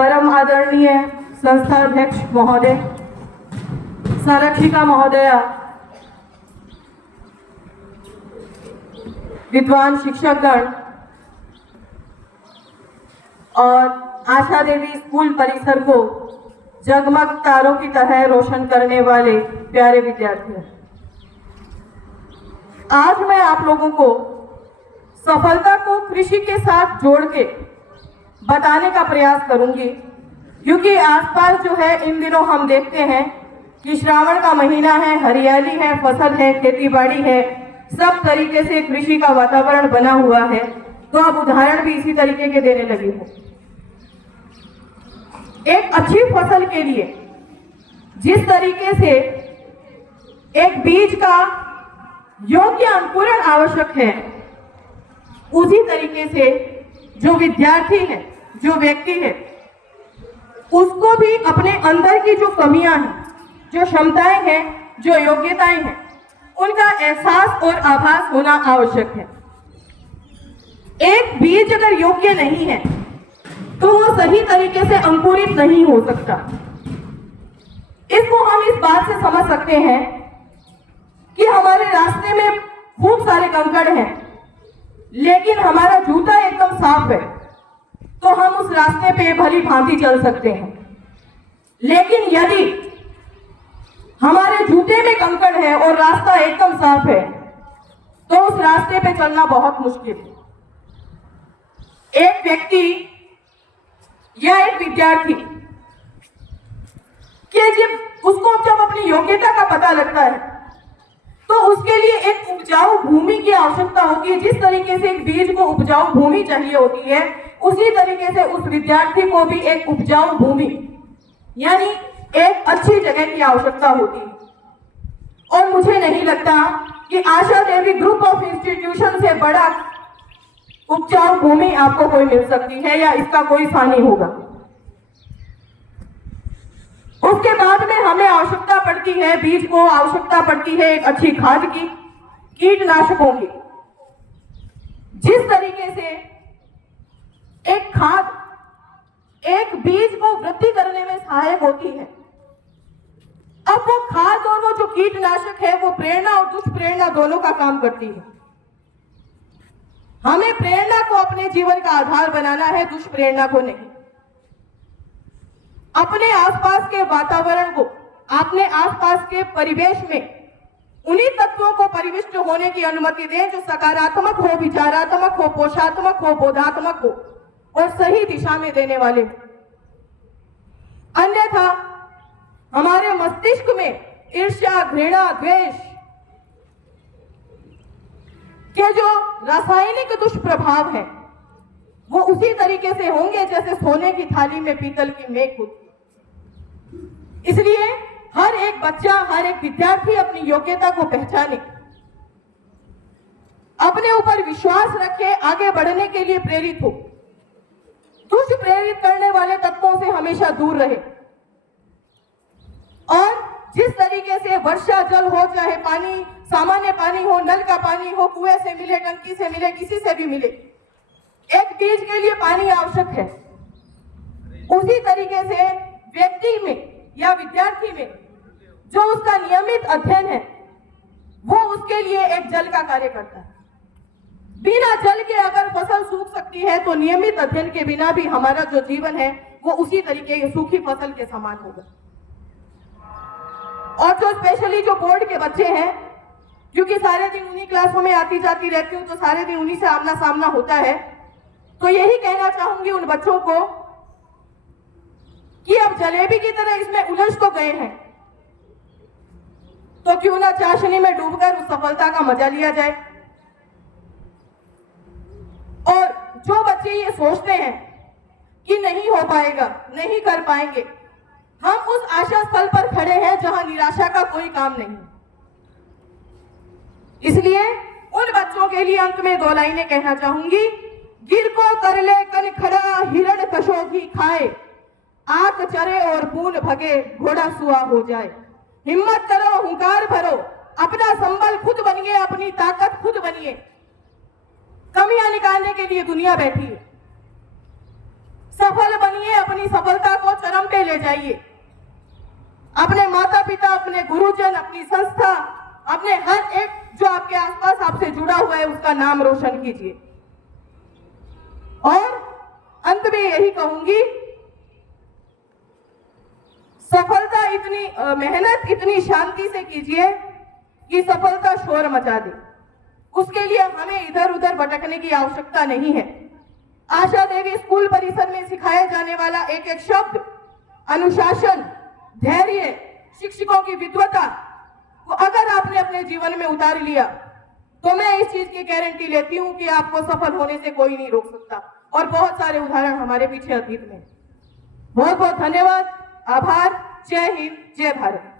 परम आदरणीय संस्थाध्यक्ष महोदय, संरक्षिका महोदया, विद्वान शिक्षकगण और आशा देवी स्कूल परिसर को जगमग तारों की तरह रोशन करने वाले प्यारे विद्यार्थियों, आज मैं आप लोगों को सफलता को कृषि के साथ जोड़ के बताने का प्रयास करूंगी, क्योंकि आसपास जो है इन दिनों हम देखते हैं कि श्रावण का महीना है, हरियाली है, फसल है, खेती बाड़ी है, सब तरीके से कृषि का वातावरण बना हुआ है। तो अब उदाहरण भी इसी तरीके के देने लगी हूं। एक अच्छी फसल के लिए जिस तरीके से एक बीज का योग्य अंकुरण आवश्यक है, उसी तरीके से जो विद्यार्थी है, जो व्यक्ति है, उसको भी अपने अंदर की जो कमियां हैं, जो क्षमताएं हैं, जो योग्यताएं हैं, उनका एहसास और आभास होना आवश्यक है। एक बीज अगर योग्य नहीं है तो वो सही तरीके से अंकुरित नहीं हो सकता। इसको हम इस बात से समझ सकते हैं कि हमारे रास्ते में खूब सारे कंकड़ हैं, लेकिन हमारा जूता एकदम साफ है तो हम उस रास्ते पे भली भांति चल सकते हैं। लेकिन यदि हमारे जूते में कंकड़ है और रास्ता एकदम साफ है तो उस रास्ते पे चलना बहुत मुश्किल है। एक व्यक्ति या एक विद्यार्थी कि जब अपनी योग्यता का पता लगता है तो उसके लिए एक उपजाऊ भूमि की आवश्यकता होती है। जिस तरीके से एक बीज को उपजाऊ भूमि चाहिए होती है, उसी तरीके से उस विद्यार्थी को भी एक उपजाऊ भूमि यानी एक अच्छी जगह की आवश्यकता होती है। और मुझे नहीं लगता कि Asha Devi group of institution से बड़ा उपजाऊ भूमि आपको कोई मिल सकती है या इसका कोई सानी होगा। उसके बाद में हमें आवश्यकता पड़ती है बीज को, आवश्यकता पड़ती है एक अच्छी खाद की, कीटनाशकों की। जिस तरीके से एक खाद एक बीज को वृद्धि करने में सहायक होती है, अब वो खाद और वो जो कीटनाशक है वो प्रेरणा और दुष्प्रेरणा दोनों का काम करती है। हमें प्रेरणा को अपने जीवन का आधार बनाना है, दुष्प्रेरणा को नहीं। अपने आसपास के वातावरण को, अपने आसपास के परिवेश में उन्हीं तत्वों को परिविष्ट होने की अनुमति दें जो सकारात्मक हो, विचारात्मक हो, पोषात्मक हो, बोधात्मक हो और सही दिशा में देने वाले। अन्यथा हमारे मस्तिष्क में ईर्ष्या, घृणा, द्वेष के जो रासायनिक दुष्प्रभाव है वो उसी तरीके से होंगे जैसे सोने की थाली में पीतल की मेघ होती। इसलिए हर एक बच्चा, हर एक विद्यार्थी अपनी योग्यता को पहचाने, अपने ऊपर विश्वास रखे, आगे बढ़ने के लिए प्रेरित हो, दुष्प्रेरित करने वाले तत्वों से हमेशा दूर रहे। और जिस तरीके से वर्षा जल हो, चाहे पानी, सामान्य पानी हो, नल का पानी हो, कुएं से मिले, टंकी से मिले, किसी से भी मिले, एक बीज के लिए पानी आवश्यक है। उसी तरीके से व्यक्ति में या विद्यार्थी में जो उसका नियमित अध्ययन है वो उसके लिए एक जल का कार्य करता है। बिना जल के अगर फसल सूख सकती है तो नियमित अध्ययन के बिना भी हमारा जो जीवन है वो उसी तरीके की सूखी फसल के समान होगा। और जो स्पेशली जो बोर्ड के बच्चे हैं, क्योंकि सारे दिन उन्हीं क्लासों में आती जाती रहती हूँ तो सारे दिन उन्हीं से आमना सामना होता है, तो यही कहना चाहूंगी उन बच्चों को कि अब जलेबी की तरह इसमें उलझ तो गए हैं तो क्यों ना चाशनी में डूबकर उस सफलता का मजा लिया जाए। और जो बच्चे ये सोचते हैं कि नहीं हो पाएगा, नहीं कर पाएंगे, हम उस आशा स्थल पर खड़े हैं जहां निराशा का कोई काम नहीं। इसलिए उन बच्चों के लिए अंत में 2 लाइनें कहना चाहूंगी। गिर को कर ले कन खड़ा, हिरण कशोगी खाए, आक चरे और बून भगे, घोड़ा सुआ हो जाए। हिम्मत करो, हुंकार भरो, अपना संबल खुद बनिए, अपनी ताकत खुद बनिए। कमियां निकालने के लिए दुनिया बैठी है, सफल बनिए, अपनी सफलता जाइए। अपने माता पिता, अपने गुरुजन, अपनी संस्था, अपने हर एक जो आपके आसपास आपसे जुड़ा हुआ है उसका नाम रोशन कीजिए। और अंत में यही कहूंगी, सफलता इतनी मेहनत इतनी शांति से कीजिए कि सफलता शोर मचा दे। उसके लिए हमें इधर उधर भटकने की आवश्यकता नहीं है। आशा देवी स्कूल परिसर में सिखाया जाने वाला एक एक शब्द, अनुशासन, धैर्य, शिक्षकों की विद्वता को अगर आपने अपने जीवन में उतार लिया तो मैं इस चीज की गारंटी लेती हूं कि आपको सफल होने से कोई नहीं रोक सकता। और बहुत सारे उदाहरण हमारे पीछे अतीत में। बहुत बहुत धन्यवाद, आभार, जय हिंद, जय भारत।